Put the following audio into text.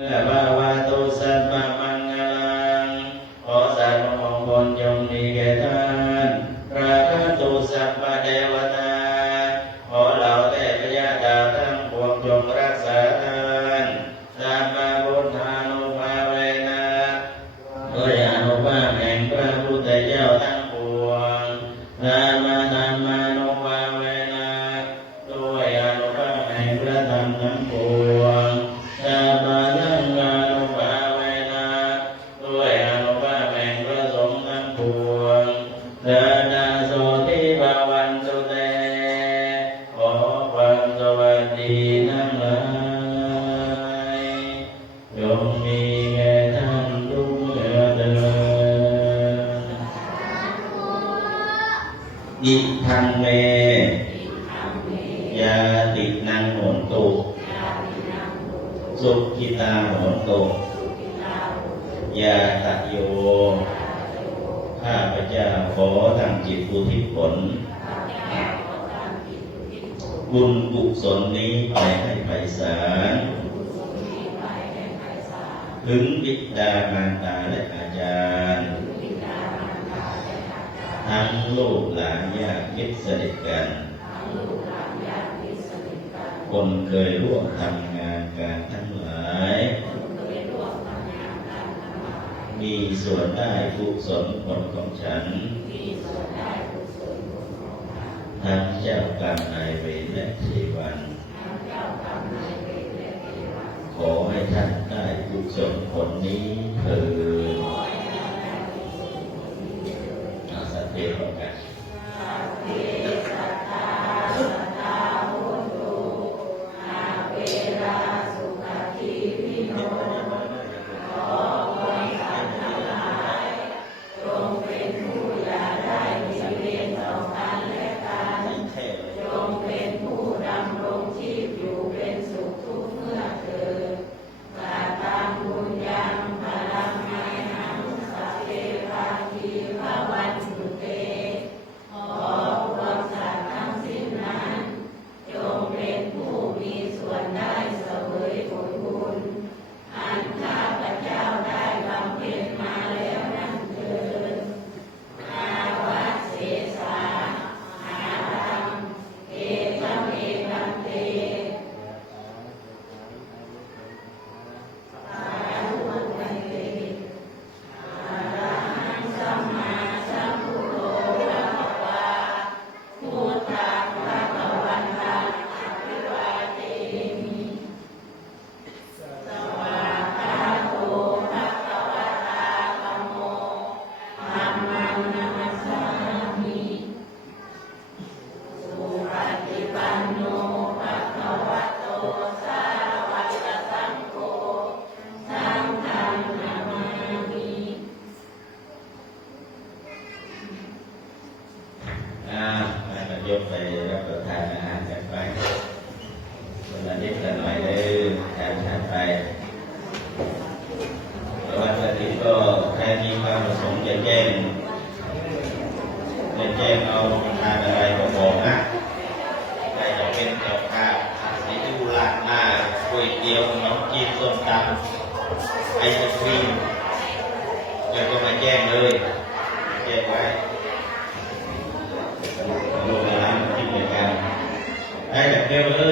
เมื่อภาวะตุสัพพมังคลังขอสารมงคลจงมีแก่ท่านพระคันตุสัพพเทวตาขอเหล่าเทพยดาทั้งปวงจงรักษาท่านสัพพะพุทธานุภาเวนะด้วยอนุภาพแห่งพระพุทธเจ้าทั้งปวงธรรมะธรรม อิทังเม ยาตินังโหนตุสุขิตาโหนตุยาตะโย ข้าพเจ้าขอทำจิตอุทิศผล บุญกุศลนี้ไปให้ไพศาลถึงบิดามารดาและอาจารย์ ทั้งลูกหลานญาติมิตรสนิทกัน คนเคยร่วมทำงานการทั้งหลาย มีส่วนได้กุศลผลของฉัน ทั้งเจ้ากรรมนายเวรและเทวัน ขอให้ท่านได้กุศลผลนี้เถิด อ่ามากันยกไปรับประทานอาหารกันไปคนละนิดละหน่อยเลยทานทานไปแต่ว่าตอนนี้ก็ใครมีความประสงค์จะแจ้งจะแจ้งเอาทานอะไรก็บอกนะใครจะเป็นเจ้าภาพในที่ลาดหน้าก๋วยเตี๋ยวขนมจีนส้มตำไอศครีมแล้วก็มาแจ้งเลยแจ้งไว้ ลู ก